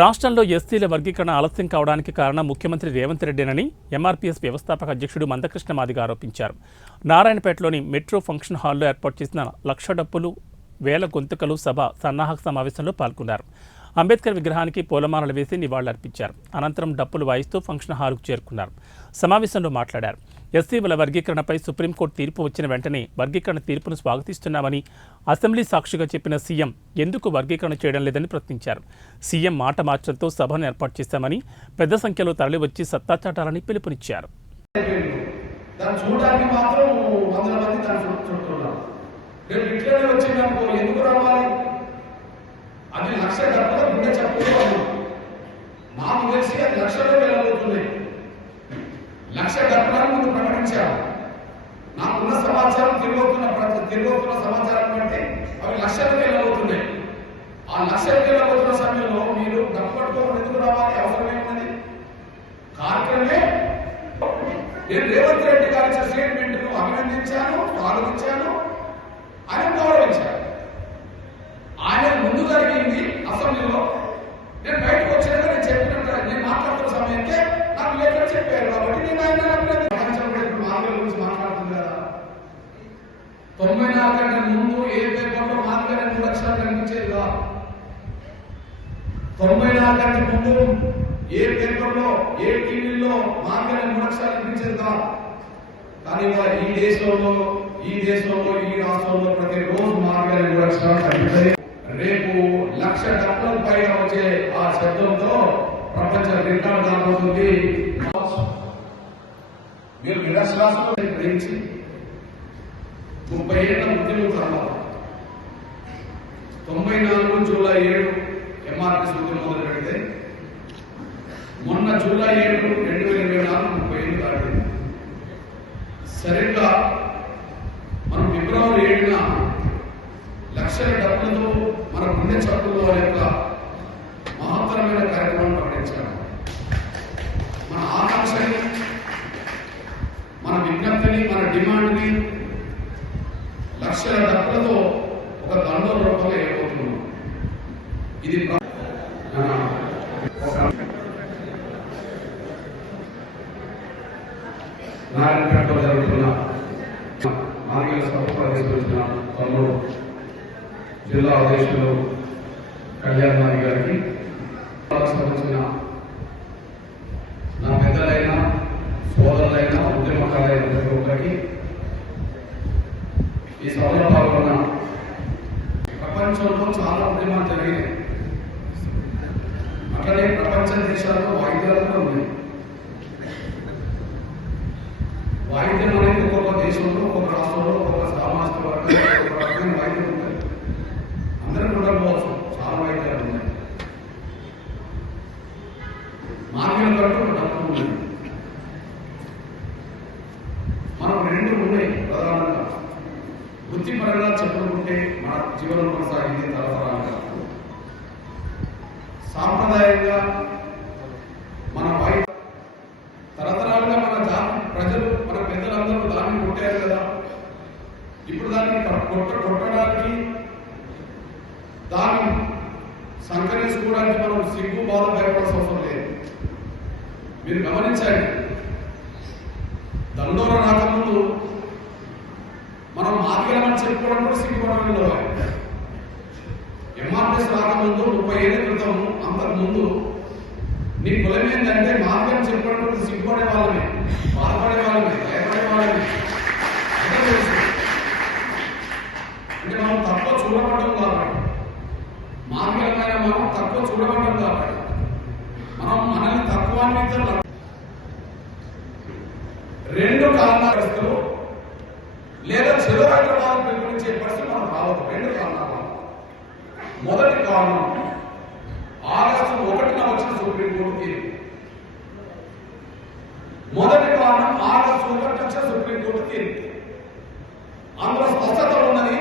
రాష్ట్రంలో ఎస్సీల వర్గీకరణ ఆలస్యం కావడానికి కారణం ముఖ్యమంత్రి రేవంత్ రెడ్డినని ఎంఆర్పీఎస్ వ్యవస్థాపక అధ్యక్షుడు మందకృష్ణ మాదిగ ఆరోపించారు. నారాయణపేటలోని మెట్రో ఫంక్షన్ హాల్లో ఏర్పాటు చేసిన లక్ష డప్పులు వేల గొంతుకలు సభ సన్నాహక సమావేశంలో పాల్గొన్నారు. అంబేద్కర్ విగ్రహానికి పూలమాలలు వేసి నివాళులర్పించారు. అనంతరం డప్పులు వాయిస్తూ ఫంక్షన్ హాల్కు చేరుకున్నారు. సమావేశంలో మాట్లాడారు. ఎస్సీల వర్గీకరణపై సుప్రీంకోర్టు తీర్పు వచ్చిన వెంటనే వర్గీకరణ తీర్పును స్వాగతిస్తున్నామని అసెంబ్లీ సాక్షిగా చెప్పిన సీఎం ఎందుకు వర్గీకరణ చేయడం లేదని ప్రశ్నించారు. సీఎం మాట మార్చడంతో సభను ఏర్పాటు చేశామని, పెద్ద సంఖ్యలో తరలివచ్చి సత్తా చాటాలని పిలుపునిచ్చారు. అది లక్ష డబ్బుల గుండె చెప్పుకోవాలి. నాకు తెలిసి అది లక్షల్లో వెళ్ళబోతున్నాయి. లక్ష డబ్బులను ముందు ప్రకటించారు. నాకున్న సమాచారం తిరుగుతున్న సమాచారం కంటే అవి లక్షలకు వెళ్ళబోతున్నాయి. ఆ లక్షలకు వెళ్ళబోతున్న సమయంలో మీరు డబ్బు పట్టుకోవడం ఎందుకు రావాలి? అవసరమే ఉన్నది. కార్యక్రమే నేను రేవంత్ రెడ్డి గారి స్టేట్మెంట్ ను అభినందించాను, స్వాగతించాను, ఆయన గౌరవించాను. ఆయన ముందు జరిగింది అసెంబ్లీలో. నేను బయటకు వచ్చాక నేను చెప్పినట్టు నేను మాట్లాడుతున్న సమయానికి నాకు లేఖలు చెప్పారు. కాబట్టి నేను ఆయన మార్గాల గురించి మాట్లాడుతుంది కదా. 94 కంటే ముందు ఏ పేపర్లో మార్గాలు 3 లక్షలు కనిపించేది కాదు. 94 కంటే ముందు ఏ పేపర్లో ఏ టీవీలో మార్గాలు 3 లక్షలు కనిపించేది కాదు. కానీ ఈ దేశంలో ఈ రాష్ట్రంలో ప్రతిరోజు మార్గాలు 3 లక్షలు కనిపించాయి. రేపు లక్ష డబ్బుల పైగా వచ్చే ఆ శబ్దంతో ప్రపంచ రికార్డు కాబోతుంది. మీరు నిరాశ్వాసంలో గ్రహించి 30 ఏళ్ల ఉద్యమం తర్వాత 94 జూలై 7 ఎంఆర్పీఎస్ ఉద్యమం మొదలు పెడితే మొన్న జూలై 7 2024 30 ఏళ్ళు దాటింది. సరిగ్గా మనం ఫిబ్రవరి 7న లక్షల డబ్బులతో మన గుండె చప్పుల యొక్క మహత్తరమైన కార్యక్రమం ప్రకటించారు. మన ఆకాంక్షని, మన విజ్ఞప్తిని, మన డిమాండ్ని లక్షల డబ్బులతో ఒక దండోర రూపంలో వెళ్ళబోతున్నాం. ఇది నారాయణపేటలో జరుగుతున్న మాదిగల సభ తీసుకొచ్చిన తమ్ముడు జిల్లా అధ్యక్షులు కళ్యాణ్ మాది గారికి, సంబంధించిన నా పెద్దలైన సోదరులైన ఉద్యమకాలైన ప్రతి ఒక్కరికి ఈ సభలో పాల్గొన్న ప్రపంచంలో చాలా ఉద్యమాలు జరిగినాయి. అట్లనే ప్రపంచ దేశాల్లో వాయిద్యాలు కూడా ఉన్నాయి. వాయిద్యం అనేది ఒక్కొక్క దేశంలో, ఒక్కొక్క రాష్ట్రంలో, ఒక్కొక్క సామాజిక వర్గంలో ఒక్కొక్క రకమైన వాయిద్యం ఉంటాయి. అందరూ ఉండకపోవచ్చు, చాలా వాయిద్యాలు ఉన్నాయి. మార్గం కంటూ ఒక డబ్బు ఉన్నాయి. మనం 2 ఉన్నాయి ప్రధానంగా. వృత్తిపరంగా చెప్పుకుంటే మన జీవనం కొనసాగింది తరతరాలుగా. సాంప్రదాయంగా మన తరతరాలుగా మన జాతి ప్రజలు, మన పెద్దలందరూ దాన్ని కొట్టారు కదా. ఇప్పుడు దాన్ని కొట్టడానికి, దాన్ని సంకరించుకోవడానికి మనం సిగ్గు బాధ భయపడాల్సిన అవసరం లేదు. మీరు గమనించండి, దండోర రాకముందు మనం మాదిగలమని చెప్పుకోవడం కూడా సిగ్గుపడంలో. ఎంఆర్ఎస్ రాకముందు 30 ఏళ్ల క్రితం, అంతకుముందు నీ కులం ఏంటంటే మాదిగని చెప్పుకోవడం కూడా సిగ్గుపడే వాళ్ళమే, బాధపడే వాళ్ళమే, భయపడే వాళ్ళమే. అంటే మనం తక్కువ చూడబడ్డం కాబట్టి, మాదిగలమైన మనం తక్కువ చూడబడ్డం కాబట్టి మనం మనల్ని తక్కువ అనిపించాలి. 2 కారణాలు లేదా చెడు హైదరాబాద్ పిలుపునిచ్చే పరిస్థితి మనం రావద్దు. 2 కారణాలు. మొదటి కారణం ఆగస్టు 1న వచ్చిన సుప్రీంకోర్టు తీర్పు. మొదటి కారణం ఆగస్టు 1 వచ్చిన సుప్రీంకోర్టు తీర్పు. అందులో స్పష్టత ఉన్నది.